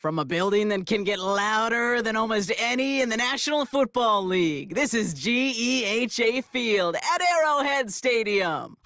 From a building that can get louder than almost any in the National Football League, this is GEHA Field at Arrowhead Stadium.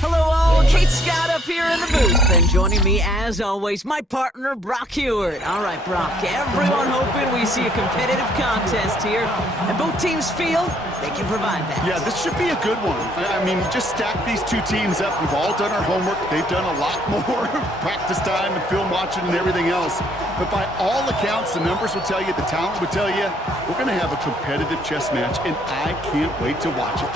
Hello all, Kate Scott up here in the booth, and joining me as always, my partner Brock Hewitt. All right, Brock, everyone hoping we see a competitive contest here, and both teams feel they can provide that. Yeah, this should be a good one. I mean, just stack these two teams up. We've all done our homework. They've done a lot more practice time and film watching and everything else. But by all accounts, the numbers will tell you, the talent will tell you, we're going to have a competitive chess match, and I can't wait to watch it.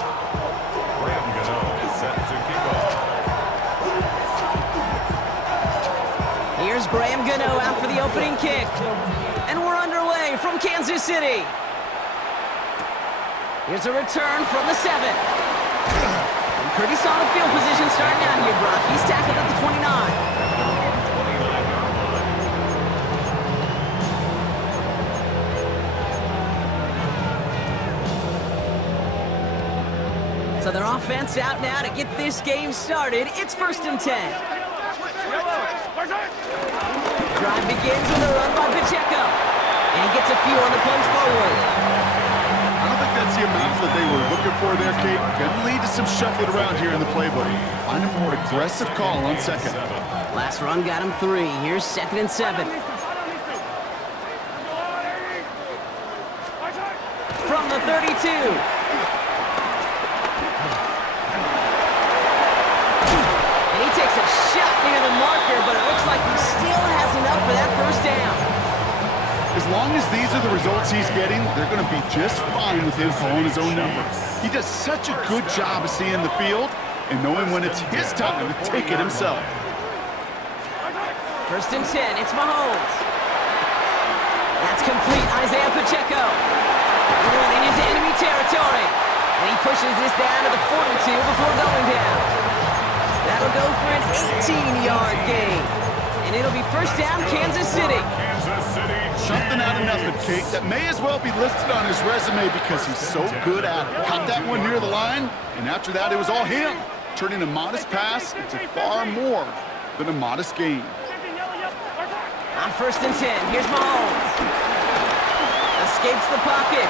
Here's Graham Gano out for the opening kick. And we're underway from Kansas City. Here's a return from the 7. And pretty solid field position starting out here, Brock. He's tackled at the 29. So their offense out now to get this game started. It's 1st and 10. Drive begins with a run by Pacheco. And he gets a few on the plunge forward. I don't think that's the amount that they were looking for there, Kate. Going to lead to some shuffling around here in the playbook. Find a more aggressive call on second. Last run got him 3. Here's 2nd and 7. From the 32. Takes a shot near the marker, but it looks like he still has enough for that 1st down. As long as these are the results he's getting, they're going to be just fine with him calling his own number. He does such a good job of seeing the field and knowing when it's his time to take it himself. 1st and 10, it's Mahomes. That's complete, Isaiah Pacheco. Rolling into enemy territory. And he pushes this down to the 42 before going down. That'll go for an 18-yard gain. And it'll be 1st down, Kansas City. Something out of nothing, Kate, that may as well be listed on his resume because he's so good at it. Caught that one near the line, and after that, it was all him, turning a modest pass into far more than a modest gain. On 1st and 10, here's Mahomes. Escapes the pocket.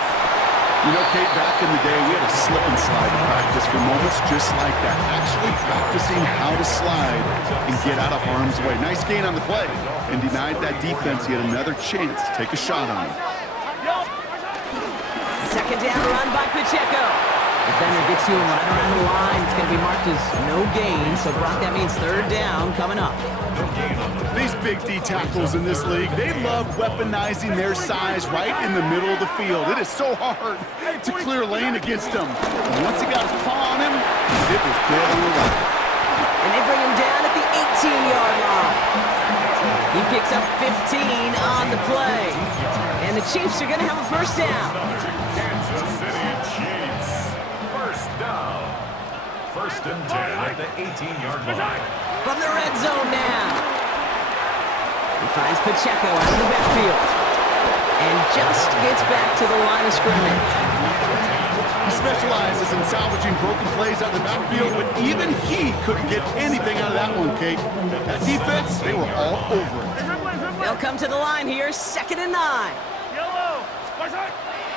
You know, Kate, back in the day, we had a slip and slide in practice for moments just like that. Actually practicing how to slide and get out of harm's way. Nice gain on the play, and denied that defense yet another chance to take a shot on him. 2nd down run by Pacheco. Defender gets to him right around the line. It's going to be marked as no gain, so Brock, that means 3rd down coming up. These big D tackles in this league, they love weaponizing their size right in the middle of the field. It is so hard to clear lane against them. And once he got his paw on him, it was dead on the line. And they bring him down at the 18-yard line. He picks up 15 on the play. And the Chiefs are going to have a 1st down. Kansas City Chiefs. 1st down. 1st and 10 at the 18-yard line. From the red zone now. He finds Pacheco out of the backfield. And just gets back to the line of scrimmage. He specializes in salvaging broken plays out of the backfield, but even he couldn't get anything out of that one, Kate. That defense, they were all over it. They'll come to the line here, 2nd and 9.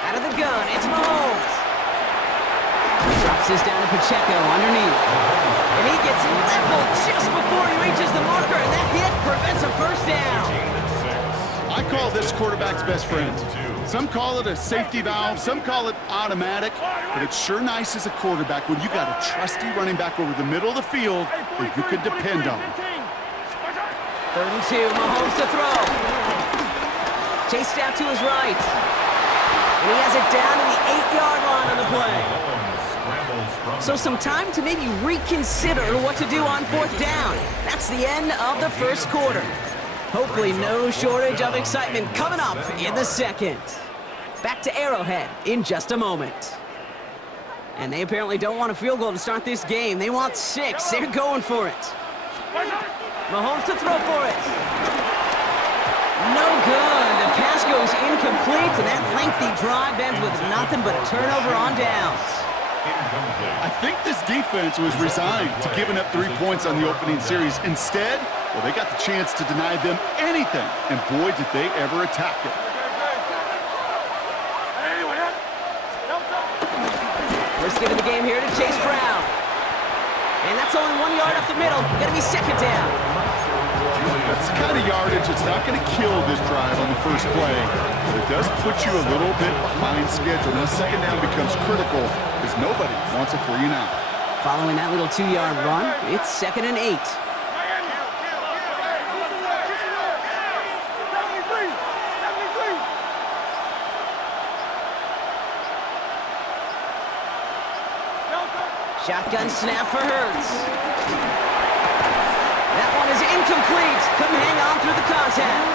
Out of the gun, it's Mahomes. Drops this down to Pacheco underneath. And he gets leveled just before he reaches the marker, and that hit prevents a 1st down. I call this quarterback's best friend. Some call it a safety valve, some call it automatic, but it's sure nice as a quarterback when you got a trusty running back over the middle of the field that you could depend on. 3rd and 2, Mahomes to throw. Chased out to his right. And he has it down to the 8-yard line on the play. So some time to maybe reconsider what to do on 4th down. That's the end of the 1st quarter. Hopefully no shortage of excitement coming up in the 2nd. Back to Arrowhead in just a moment. And they apparently don't want a field goal to start this game. They want 6. They're going for it. Mahomes to throw for it. No good. The pass goes incomplete, and that lengthy drive ends with nothing but a turnover on downs. I think this defense was resigned to giving up 3 points on the opening series. Instead, Well, they got the chance to deny them anything, and boy, did they ever attack it. First give of the game here to Chase Brown. And that's only 1 yard up the middle. Gonna be second down. That's the kind of yardage that's not going to kill this drive on the first play, but it does put you a little bit behind schedule. Now second down becomes critical because nobody wants a 3 and out. Following that little 2-yard run, it's 2nd and 8. Shotgun snap for Hurts. That one is incomplete. Couldn't hang on through the contact.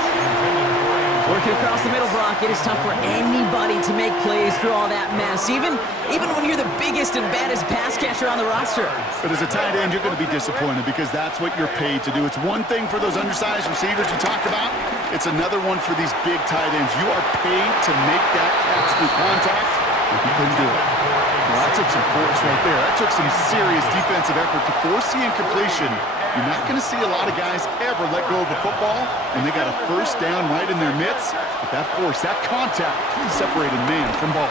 Working across the middle, Brock, it is tough for anybody to make plays through all that mess, even when you're the biggest and baddest pass catcher on the roster. But as a tight end, you're going to be disappointed because that's what you're paid to do. It's one thing for those undersized receivers you talk about. It's another one for these big tight ends. You are paid to make that catch through contact, and you couldn't do it. Well, that took some force right there. That took some serious defensive effort to force the incompletion. You're not going to see a lot of guys ever let go of the football, and they got a first down right in their midst. But that force, that contact, separated man from ball.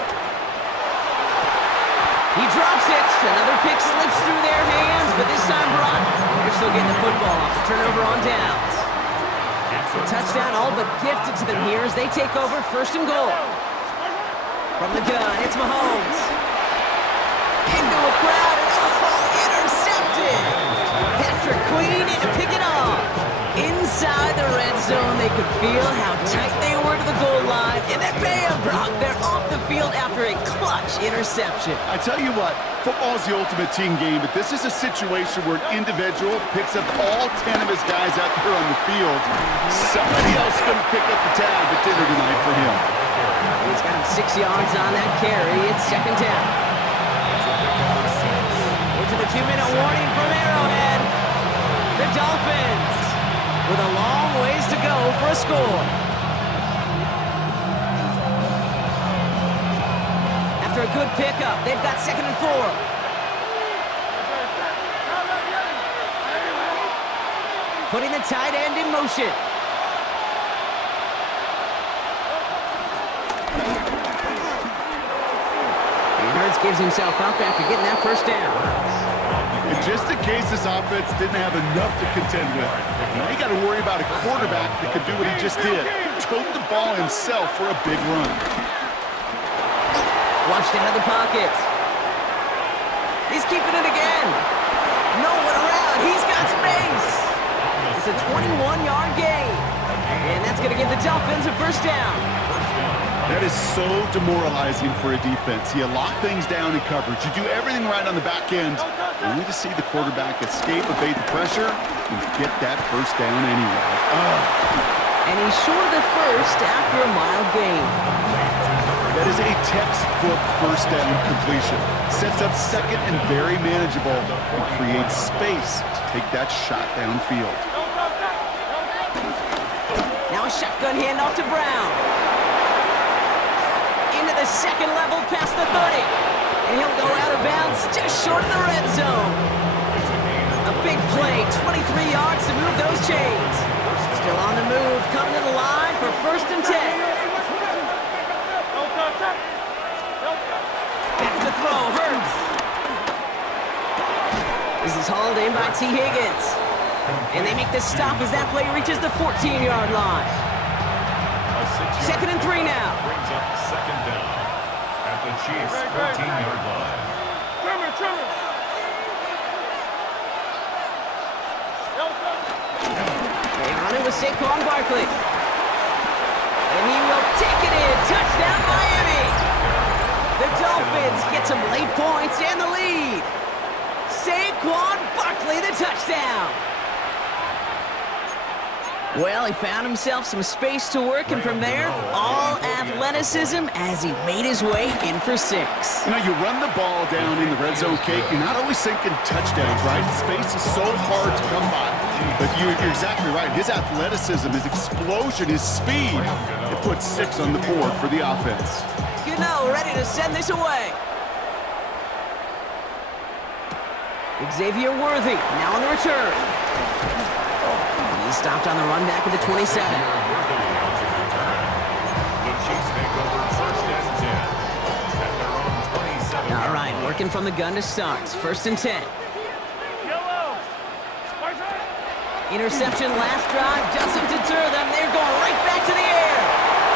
He drops it. Another pick slips through their hands, but this time, Brock, they're still getting the football off the turnover on downs. The touchdown all but gifted to them here as they take over 1st and goal. From the gun, it's Mahomes. Into a crowd, and intercepted! Patrick Queen in to pick it off. Inside the red zone, they could feel how tight they were to the goal line, and then bam, Brock, they're off the field after a clutch interception. I tell you what, football is the ultimate team game, but this is a situation where an individual picks up all 10 of his guys out there on the field. Somebody else is going to pick up the tab at dinner tonight for him. And he's got him 6 yards on that carry. It's 2nd down. Into the 2-minute warning from Arrowhead. The Dolphins with a long ways to go for a score. After a good pickup, they've got 2nd and 4. Putting the tight end in motion. And Hurts gives himself up after getting that first down. And just in case this offense didn't have enough to contend with, now you got to worry about a quarterback that could do what he just did. Tote the ball himself for a big run. Flushed out of the pocket. He's keeping it again. No one around. He's got space. It's a 21-yard gain. And that's going to give the Dolphins a first down. That is so demoralizing for a defense. You lock things down in coverage. You do everything right on the back end, only to see the quarterback escape, evade the pressure, and get that first down anyway. And he's short of the first after a mild gain. That is a textbook first down completion. Sets up second and very manageable and creates space to take that shot downfield. Now a shotgun handoff to Brown. Into the second level past the 30. And he'll go out of bounds just short of the red zone. A big play, 23 yards to move those chains. Still on the move, coming to the line for 1st and 10. Back to throw, Hurts. This is hauled in by T. Higgins. And they make the stop as that play reaches the 14-yard line. 2nd and 3 now. Brings up 2nd down at the Chiefs' 14-yard line. They run it with Saquon Barkley. And he will take it in. Touchdown, Miami. The Dolphins get some late points and the lead. Saquon Barkley, the touchdown. Well, he found himself some space to work, and from there, all athleticism as he made his way in for 6. You know, you run the ball down in the red zone, Kate, you're not always thinking touchdowns, right? Space is so hard to come by. But you're exactly right. His athleticism, his explosion, his speed, it puts 6 on the board for the offense. Gano ready to send this away. Xavier Worthy now on the return. He's stopped on the run back at the 27. The Chiefs take over 1st and 10 at their own 27. All right, working from the gun to start. 1st and 10. Interception last drive doesn't deter them. They're going right back to the air.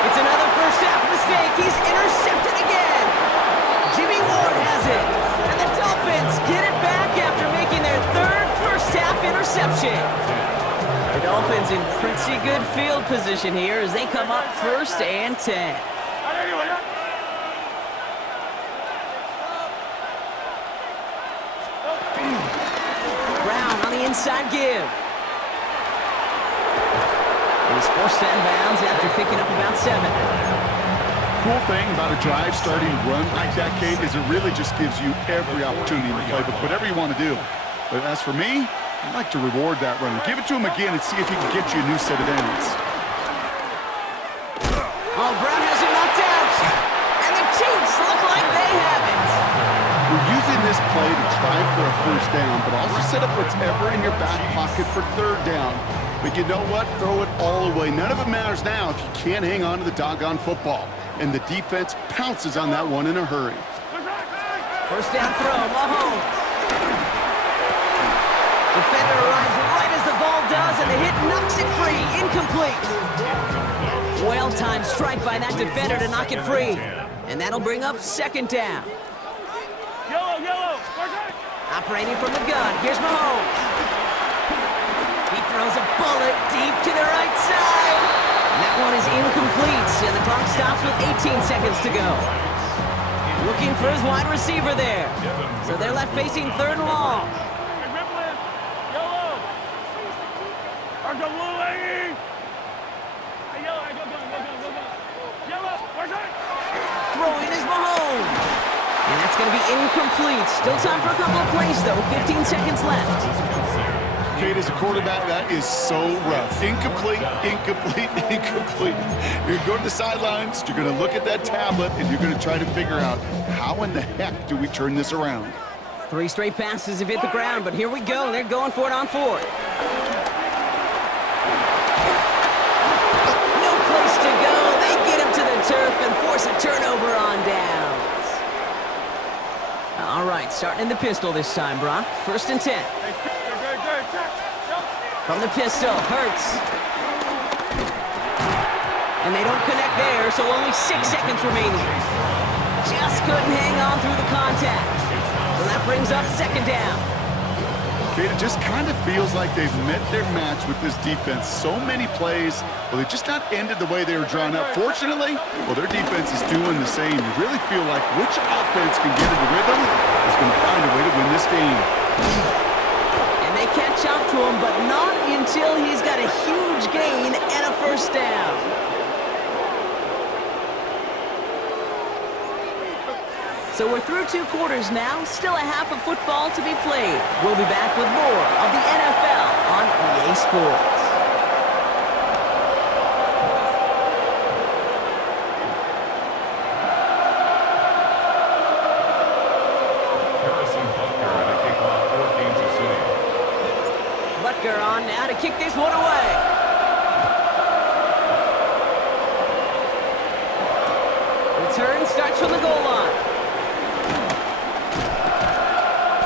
It's another first half mistake. He's intercepted again. Jimmy Ward has it. And the Dolphins get it back after making their 3rd first half interception. The Dolphins in pretty good field position here as they come up 1st and 10. Brown on the inside give. He's forced out of bounds after picking up about 7. Cool thing about a drive starting run like that, Kate, is it really just gives you every opportunity in the playbook, whatever you want to do. But as for me, I'd like to reward that runner. Give it to him again and see if he can get you a new set of downs. Oh, Brown has it knocked out. And the Chiefs look like they have it. We're using this play to try for a first down, but also set up whatever in your back pocket for 3rd down. But you know what? Throw it all away. None of it matters now if you can't hang on to the doggone football. And the defense pounces on that one in a hurry. First down throw, Mahomes. Defender arrives right as the ball does, and the hit knocks it free. Incomplete. Well-timed strike by that defender to knock it free. And that'll bring up 2nd down. Operating from the gun, here's Mahomes. He throws a bullet deep to the right side. And that one is incomplete, and the clock stops with 18 seconds to go. Looking for his wide receiver there. So they're left facing 3rd and long. Throwing is Mahomes. And that's going to be incomplete. Still time for a couple of plays, though. 15 seconds left. Kate, as a quarterback, that is so rough. Incomplete, incomplete, incomplete. You're going to go to the sidelines, you're going to look at that tablet, and you're going to try to figure out how in the heck do we turn this around. 3 straight passes have hit the ground, but here we go. They're going for it on 4th. No place to go. They get him to the turf and force a turnover on downs. All right, starting in the pistol this time, Brock. 1st and 10. From the pistol, Hurts. And they don't connect there, so only 6 seconds remaining. Just couldn't hang on through the contact. So that brings up 2nd down. Kate, it just kind of feels like they've met their match with this defense. So many plays, well, they just not ended the way they were drawn up. Fortunately, well, their defense is doing the same. You really feel like which offense can get into rhythm is going to find a way to win this game. They catch up to him, but not until he's got a huge gain and a 1st down. So we're through 2 quarters now, still a half of football to be played. We'll be back with more of the NFL on EA Sports. On now to kick this one away. Return starts from the goal line.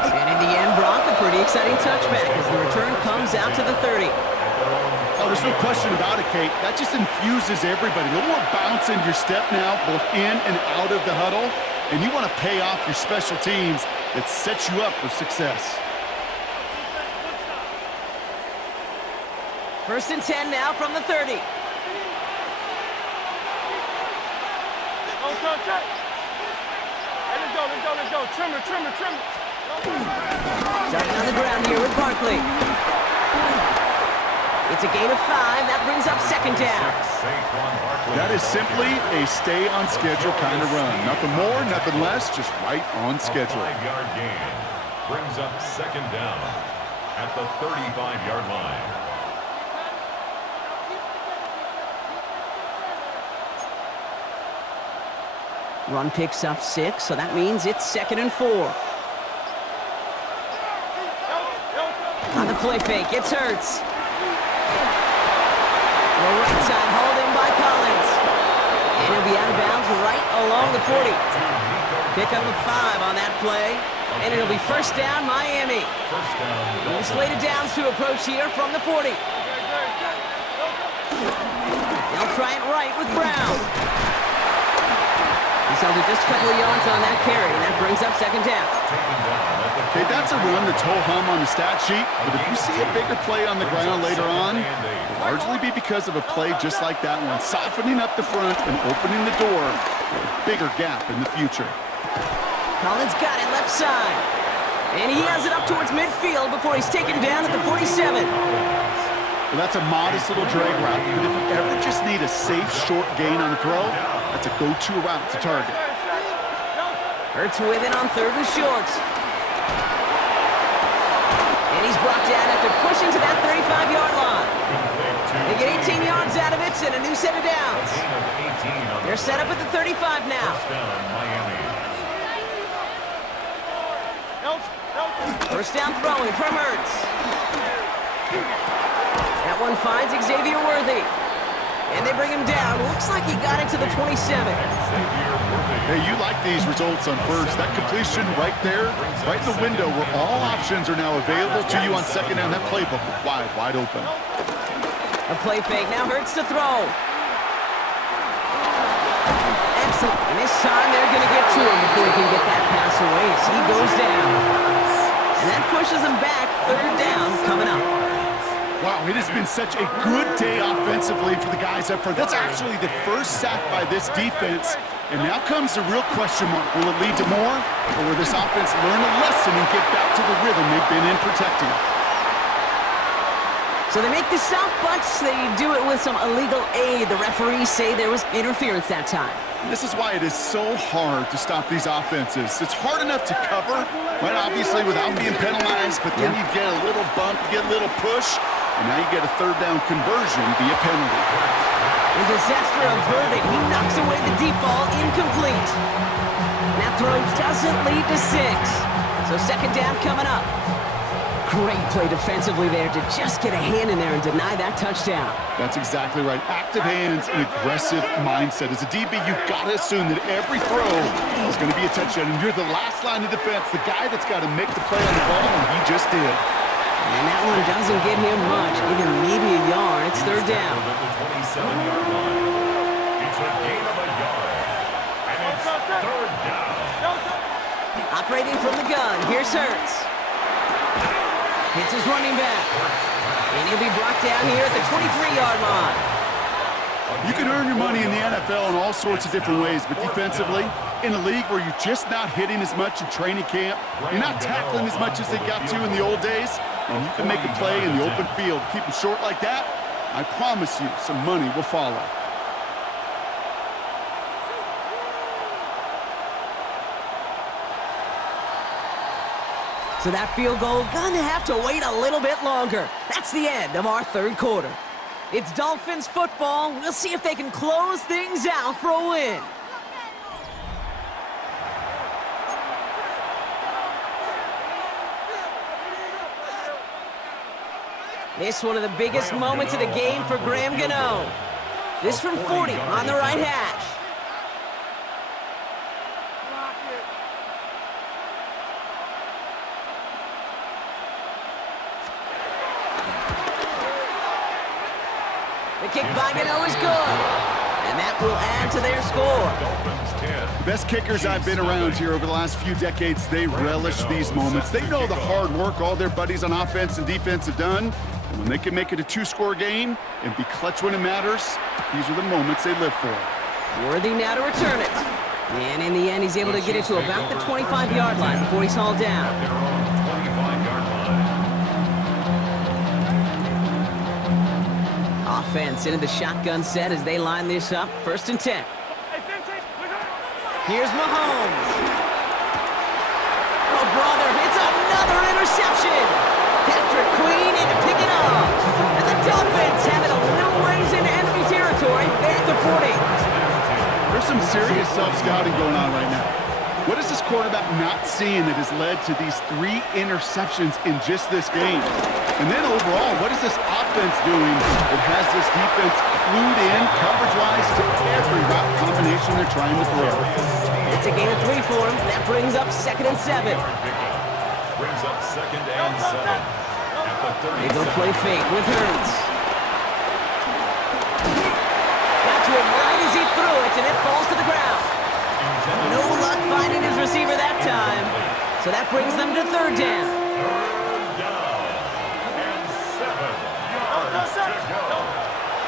And in the end, Brock, a pretty exciting touchback as the return comes out to the 30. Oh, there's no question about it, Kate. That just infuses everybody. A little more bounce in your step now, both in and out of the huddle. And you want to pay off your special teams that sets you up for success. 1st and 10 now from the 30. Let's go. Trim it. Starting on the ground here with Barkley. It's a gain of 5. That brings up 2nd down. That is simply a stay-on-schedule kind of run. Nothing more, nothing less, just right on schedule. A 5-yard gain brings up 2nd down at the 35-yard line. Run picks up 6, so that means it's 2nd and 4. On the play fake, it's Hurts. Onside hold in by Collins. And he'll be out of bounds right along the 40. Pick up a 5 on that play. And it'll be first down, Miami. And slated downs to approach here from the 40. They'll try it right with Brown. He's held it just a couple of yards on that carry, and that brings up second down. Okay, that's a run that's ho-hum on the stat sheet, but if you see a bigger play on the ground later on, it'll largely be because of a play just like that one, softening up the front and opening the door for a bigger gap in the future. Collins got it left side. And he has it up towards midfield before he's taken down at the 47. Well, that's a modest little drag route, but if you ever just need a safe, short gain on a throw, that's a go-to route to target. Hurts with it on 3rd and short. And he's brought down after pushing to that 35-yard line. They get 18 yards out of it and a new set of downs. They're set up at the 35 now. First down throwing from Hurts. That one finds Xavier Worthy. And they bring him down. Looks like he got it to the 27. Hey, you like these results on first. That completion right there, right in the window where all options are now available to you on second down. That playbook wide open. A play fake. Now Hurts to throw. Excellent. And this time they're going to get to him before he can get that pass away as he goes down. And that pushes him back. 3rd down coming up. Wow, it has been such a good day offensively for the guys up front. That's actually the first sack by this defense. And now comes the real question mark. Will it lead to more? Or will this offense learn a lesson and get back to the rhythm they've been in protecting? So they make the stop, but they do it with some illegal aid. The referees say there was interference that time. This is why it is so hard to stop these offenses. It's hard enough to cover, right, obviously, without being penalized, but then you get a little bump, you get a little push, and now you get a 3rd down conversion via penalty. And disaster averted. He knocks away the deep ball, incomplete. That throw doesn't lead to 6. So second down coming up. Great play defensively there to just get a hand in there and deny that touchdown. That's exactly right. Active hands and aggressive mindset. As a DB, you've got to assume that every throw is going to be a touchdown. And you're the last line of defense, the guy that's got to make the play on the ball, and he just did. And that one doesn't get him much, even maybe a yard. It's 3rd down. It's a gain of a yard. And it's 3rd down. Operating from the gun, here's Hurts. Hits his running back. And he'll be brought down here at the 23-yard line. You can earn your money in the NFL in all sorts of different ways, but defensively, in a league where you're just not hitting as much in training camp, you're not tackling as much as they got to in the old days, and you can make a play in the open field. Keep them short like that, I promise you some money will follow. So that field goal gonna have to wait a little bit longer. That's the end of our 3rd quarter. It's Dolphins football. We'll see if they can close things out for a win. This one of the biggest moments of the game for Graham Gano. This from 40 on the right hash. The kick by Gano is good. And that will add to their score. The best kickers I've been around here over the last few decades, they relish these moments. They know the hard work all their buddies on offense and defense have done. And when they can make it a 2-score game and be clutch when it matters, these are the moments they live for. Worthy now to return it. And in the end, he's able to get it to about the 25-yard line before he's hauled down. Offense into the shotgun set as they line this up. 1st and 10. Here's Mahomes. Oh, brother, it's another interception. Patrick Queen in to pick it up. And the Dolphins have it a little ways into enemy territory. They're at the 40. There's some serious self-scouting going on right now. What is this quarterback not seeing that has led to these 3 interceptions in just this game? And then overall, what is this offense doing? It has this defense clued in, coverage-wise, to every route combination they're trying to throw. It's a gain of 3 for him. That brings up 2nd and 7. Brings up 2nd and 7. At the 30. They go play fake with Hurts. Got to him right as he threw it, and it falls to the ground. No luck finding his receiver that time. So that brings them to 3rd down.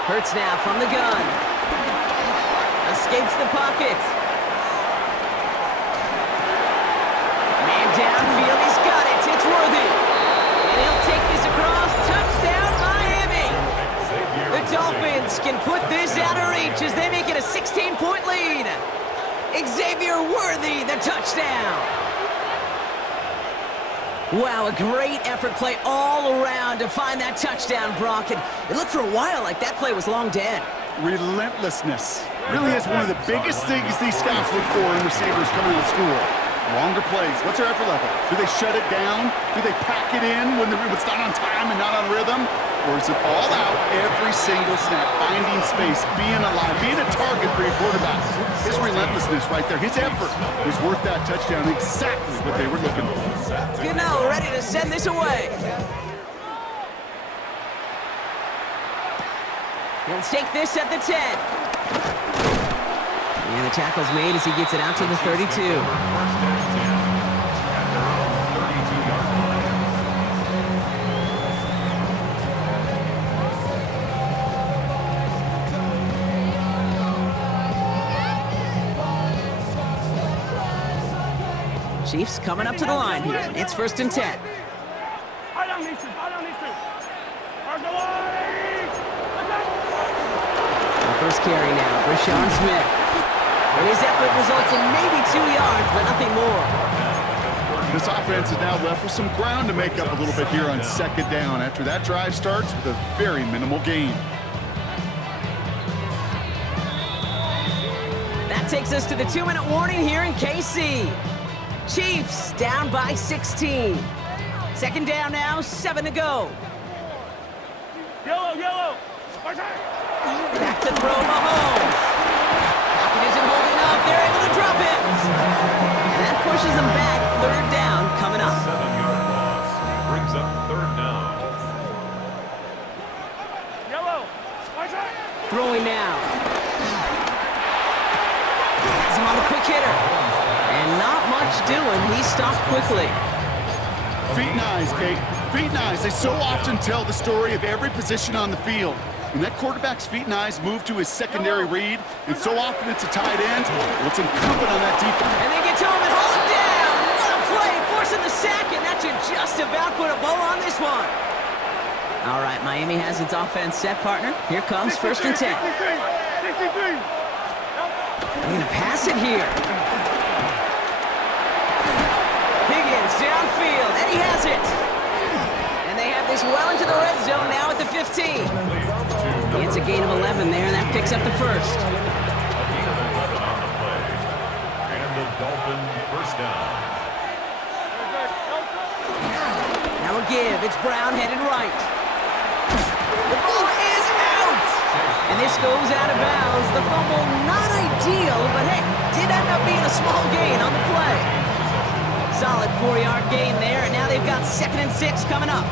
Hurts now from the gun. Escapes the pocket. Man downfield, he's got it. It's Worthy. And he'll take this across. Touchdown, Miami. The Dolphins can put this out of reach as they make it a 16-point lead. Xavier Worthy, the touchdown. Wow, a great effort play all around to find that touchdown, Brock. And it looked for a while like that play was long dead. Relentlessness really is one of the biggest things these scouts look for in receivers coming out of school. Longer plays. What's their effort level? Do they shut it down? Do they pack it in when it's not on time and not on rhythm? Or is it all out every single snap, finding space, being alive, being a target for your quarterback? His relentlessness right there, his effort was worth that touchdown, exactly what they were looking for. Gano ready to send this away. He'll take this at the 10. And the tackle's made as he gets it out to the 32. Chiefs coming up to the line here. It's 1st and 10. The first carry now, Rashawn Smith. And his effort results in maybe 2 yards, but nothing more. This offense is now left with some ground to make up a little bit here on 2nd down after that drive starts with a very minimal gain. That takes us to the 2-minute warning here in KC. Chiefs down by 16. 2nd down now, 7 to go. Yellow. Back to throw Mahomes. Pocket isn't holding up. They're able to drop it. And that pushes them back. 3rd down coming up. 7-yard loss. Brings up 3rd down. Yellow. Throwing now. Has him on the quick hitter. And not much doing. He stopped quickly. Feet and eyes, Kate. Feet and eyes. They so often tell the story of every position on the field. When that quarterback's feet and eyes move to his secondary read, and so often it's a tight end, well, it's incumbent on that defense. And they get to him and haul him down. What a play, forcing the sack, and that should just about put a bow on this one. All right, Miami has its offense set, partner. Here comes 1st and 10. 63. They're gonna pass it here. Higgins downfield, and he has it. And they have this well into the red zone now at the 15. It's a gain of 11 there, and that picks up the 1st. A gain of 11 on the play. And the Dolphin 1st down. Now a give. It's Brown headed right. The ball is out! And this goes out of bounds. The fumble not ideal, but hey, did end up being a small gain on the play. Solid 4-yard gain there, and now they've got 2nd and 6 coming up.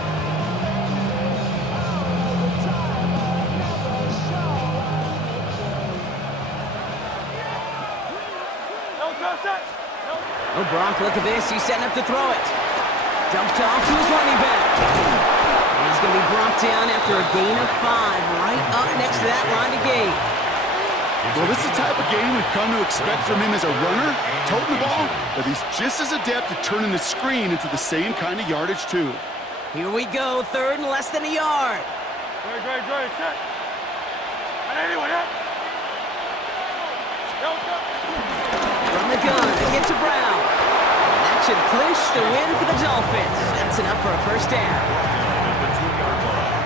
Oh, Brock, look at this. He's setting up to throw it. Dumped off to his running back. And he's going to be brought down after a gain of 5, right up next to that line of gain. Well, this is the type of game we've come to expect from him as a runner, toting the ball, but he's just as adept at turning the screen into the same kind of yardage, too. Here we go, 3rd and less than a yard. Dre, check. From the gun, they get to Brown. And that should clinch the win for the Dolphins. That's enough for a 1st down. At the 2-yard line.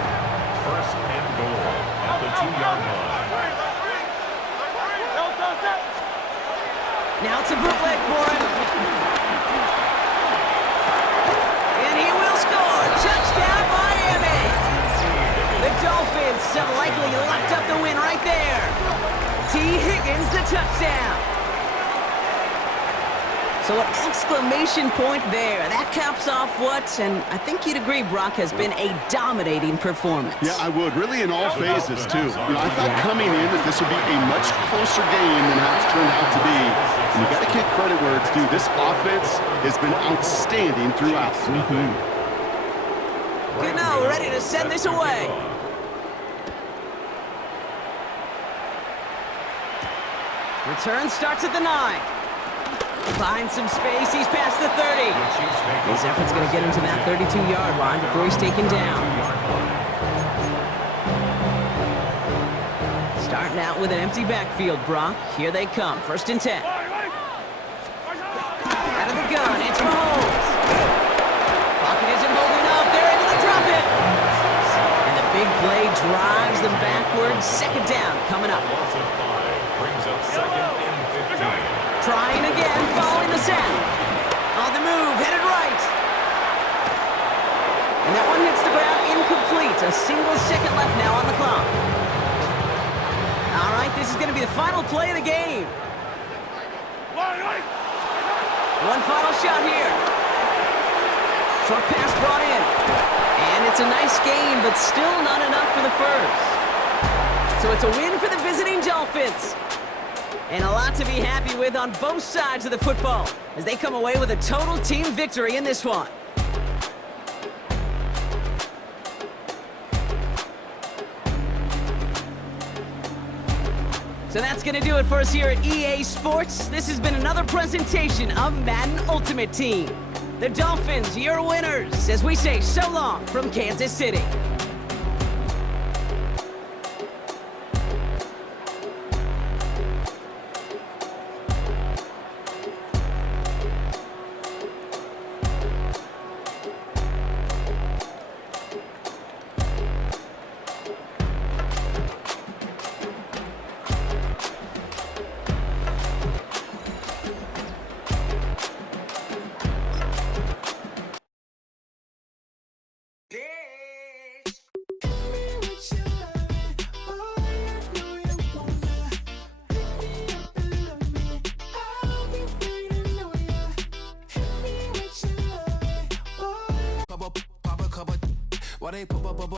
1st and goal at the 2-yard line. Now it's a bootleg for him. And he will score. Touchdown, Miami. T. Higgins, the touchdown. So an exclamation point there. That caps off what, and I think you'd agree, Brock, has been a dominating performance. Yeah, I would. Really in all phases, too. I thought coming in that this would be a much closer game than how it's turned out to be. And you got to give credit where it's due. This offense has been outstanding throughout. Good now, we're ready to send this away. Return starts at the 9. Finds some space, he's past the 30. His effort's going to get him to that 32-yard line before he's taken down. Starting out with an empty backfield, Brock. Here they come, 1st and 10. Out of the gun, it's Mahomes. Pocket isn't holding up, they're able to drop it. And the big play drives them backwards. 2nd down coming up. Brings up 2nd and 15. Trying again, following the snap. On the move, headed right. And that one hits the ground incomplete. A single second left now on the clock. All right, this is going to be the final play of the game. One final shot here. Short pass brought in. And it's a nice game, but still not enough for the first. So it's a win for the visiting Dolphins. And a lot to be happy with on both sides of the football as they come away with a total team victory in this one. So that's going to do it for us here at EA Sports. This has been another presentation of Madden Ultimate Team. The Dolphins, your winners, as we say so long from Kansas City. Why they pop up